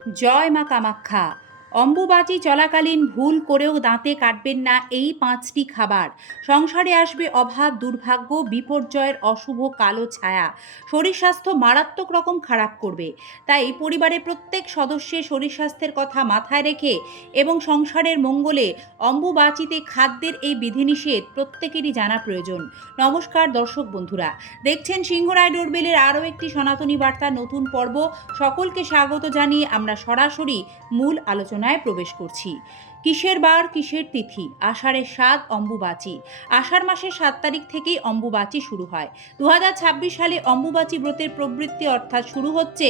জয় মা কামাখ্যা। অম্বুবাচী চলাকালীন ভুল করেও দাঁতে কাটবেন না এই 5টি খাবার। সংসারে আসবে অভাব, দুর্ভাগ্য, বিপর্যয়ের অশুভ কালো ছায়া। শরীর স্বাস্থ্য মারাত্মক রকম খারাপ করবে। তাই পরিবারের প্রত্যেক সদস্যের শরীর স্বাস্থ্যের কথা মাথায় রেখে এবং সংসারের মঙ্গলে অম্বুবাচীতে খাদ্যের এই বিধিনিষেধ প্রত্যেকেরই জানা প্রয়োজন। নমস্কার দর্শক বন্ধুরা, দেখছেন সিংহরায় ডোরবেলের আরও একটি সনাতনী বার্তা নতুন পর্ব। সকলকে স্বাগত জানিয়ে আমরা সরাসরি মূল আলোচনায় প্রবেশ করছি। কিসের বার, কিসের তিথি? আষাঢ়ের 7 অম্বুবাচী। আষাঢ় মাসের 7 তারিখ থেকেই অম্বুবাচী শুরু হয়। 2026 সালে অম্বুবাচী ব্রতের প্রবৃত্তি অর্থাৎ শুরু হচ্ছে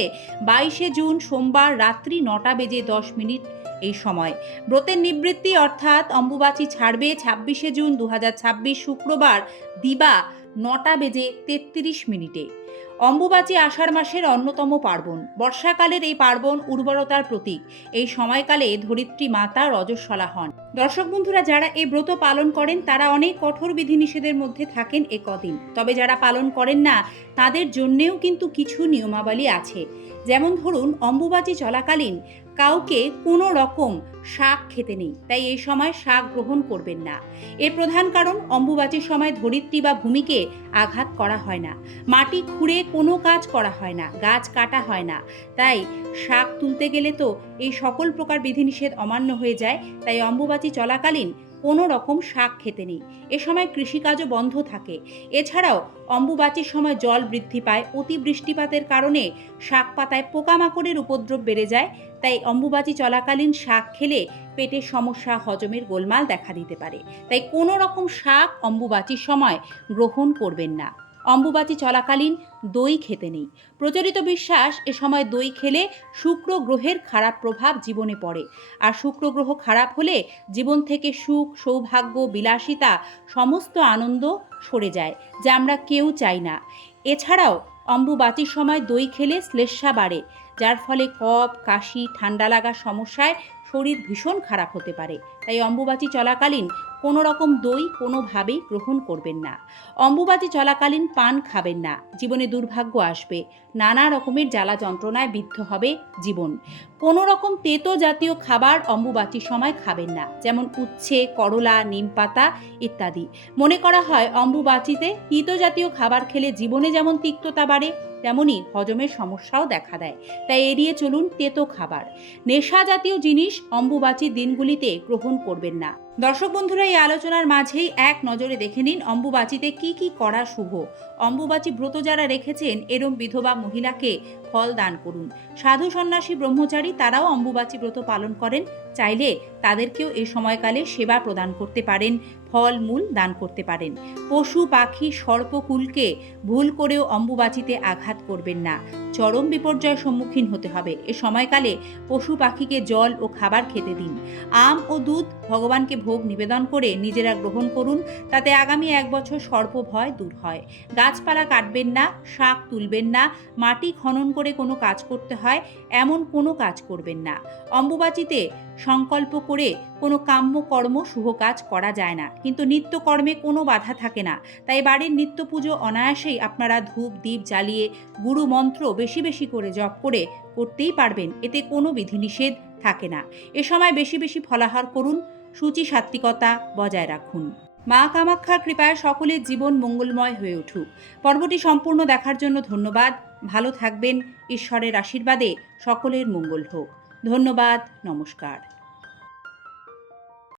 22শে জুন সোমবার রাত্রি 9টা বেজে 10 মিনিট এই সময়। ব্রতের নিবৃত্তি অর্থাৎ অম্বুবাচী ছাড়বে 26শে জুন 2026 শুক্রবার দিবা 9টা বেজে 33 মিনিটে। অম্বুবাচী আষাঢ় মাসের অন্যতম পার্বণ। বর্ষাকালের এই পার্বণ উর্বরতার প্রতীক। এই সময়কালে ধরিত্রী মাতা রজস্বলা হন। দর্শক বন্ধুরা, যারা এই ব্রত পালন করেন তারা অনেক কঠোর বিধিনিষেধের মধ্যে থাকেন এ কদিন। তবে যারা পালন করেন না তাদের জন্যেও কিন্তু কিছু নিয়মাবলী আছে। যেমন ধরুন, অম্বুবাচী চলাকালীন কাউকে কোনো রকম শাক খেতে নেই, তাই এই সময় শাক গ্রহণ করবেন না। এর প্রধান কারণ, অম্বুবাচীর সময় ধরিত্রী বা ভূমিকে আঘাত করা হয় না, মাটি খুঁড়ে কোনো কাজ করা হয় না, গাছ কাটা হয় না। তাই শাক তুলতে গেলে তো এই সকল প্রকার বিধিনিষেধ অমান্য হয়ে যায়। তাই অম্বুবাচী চলাকালীন কোনো রকম শাক খেতে নেই। এ সময় কৃষিকাজও বন্ধ থাকে। এছাড়াও অম্বুবাচীর সময় জল বৃদ্ধি পায়। অতি বৃষ্টিপাতের কারণে শাক পাতায় পোকামাকড়ের উপদ্রব বেড়ে যায়। তাই অম্বুবাচী চলাকালীন শাক খেলে পেটের সমস্যা, হজমের গোলমাল দেখা দিতে পারে। তাই কোনো রকম শাক অম্বুবাচীর সময় গ্রহণ করবেন না। অম্বুবাচী চলাকালীন দই খেতে নেই। প্রচলিত বিশ্বাস, এ সময় দই খেলে শুক্র গ্রহের খারাপ প্রভাব জীবনে পড়ে। আর শুক্র গ্রহ খারাপ হলে জীবন থেকে সুখ, সৌভাগ্য, বিলাসিতা, সমস্ত আনন্দ সরে যায়, যা আমরা কেউ চাই না। এছাড়াও অম্বুবাচীর সময় দই খেলে শ্লেষ্মা বাড়ে, যার ফলে কফ, কাশি, ঠান্ডা লাগার সমস্যায় শরীর ভীষণ খারাপ হতে পারে। তাই অম্বুবাচী চলাকালীন কোনো রকম দই কোনোভাবেই গ্রহণ করবেন না। অম্বুবাচী চলাকালীন পান খাবেন না। জীবনে দুর্ভাগ্য আসবে, নানা রকমের জ্বালা যন্ত্রণায় বিদ্ধ হবে জীবন। কোনো রকম তেতো জাতীয় খাবার অম্বুবাচীর সময় খাবেন না, যেমন উচ্ছে, করলা, নিমপাতা ইত্যাদি। মনে করা হয় অম্বুবাচীতে তিতো জাতীয় খাবার খেলে জীবনে যেমন তিক্ততা বাড়ে, তেমনি হজমের সমস্যাও দেখা দেয়। তাই এড়িয়ে চলুন তেতো খাবার। নেশা জাতীয় জিনিস অম্বুবাচীর দিনগুলিতে গ্রহণ করবেন না। দর্শক বন্ধুরা, এই আলোচনার মাঝেই এক নজরে দেখে নিন অম্বুবাচীতে কি কি করা শুভ। অম্বুবাচী ব্রত যারা রেখেছেন এরম বিধবা মহিলাকে ফল দান করুন। সাধু সন্ন্যাসী ব্রহ্মচারী তারাও অম্বুবাচী ব্রত পালন করেন। চাইলে তাদেরকেও এই সময়কালে সেবা প্রদান করতে পারেন, ফল মূল দান করতে পারেন। পশু পাখি সর্পকুলকে ভুল করেও অম্বুবাচীতে আঘাত করবেন না। চরম বিপর্যয়ের সম্মুখীন হতে হবে। এ সময়কালে পশু পাখিকে জল ও খাবার খেতে দিন। আম ও দুধ ভগবানকে ভোগ নিবেদন করে নিজেরা গ্রহণ করুন। তাতে আগামী 1 বছর সর্প ভয় দূর হয়। গাছপালা কাটবেন না, শাক তুলবেন না, মাটি খনন করে কোনো কাজ করতে হয় এমন কোনো কাজ করবেন না। অম্বুবাচীতে সংকল্প করে কোনো কাম্য কর্ম, শুভ কাজ করা যায় না, কিন্তু নিত্যকর্মে কোনো বাধা থাকে না। তাই বাড়ির নিত্য পুজো অনায়াসেই আপনারা ধূপ দ্বীপ জ্বালিয়ে গুরু মন্ত্র বেশি বেশি করে জপ করে করতেই পারবেন। এতে কোনো বিধিনিষেধ থাকে না। এ সময় বেশি বেশি ফলাহার করুন, সূচি সাত্ত্বিকতা বজায় রাখুন। মা কামাখ্যার কৃপায় সকলের জীবন মঙ্গলময় হয়ে উঠুক। পর্বটি সম্পূর্ণ দেখার জন্য ধন্যবাদ। ভালো থাকবেন। ঈশ্বরের আশীর্বাদে সকলের মঙ্গল হোক। ধন্যবাদ। নমস্কার।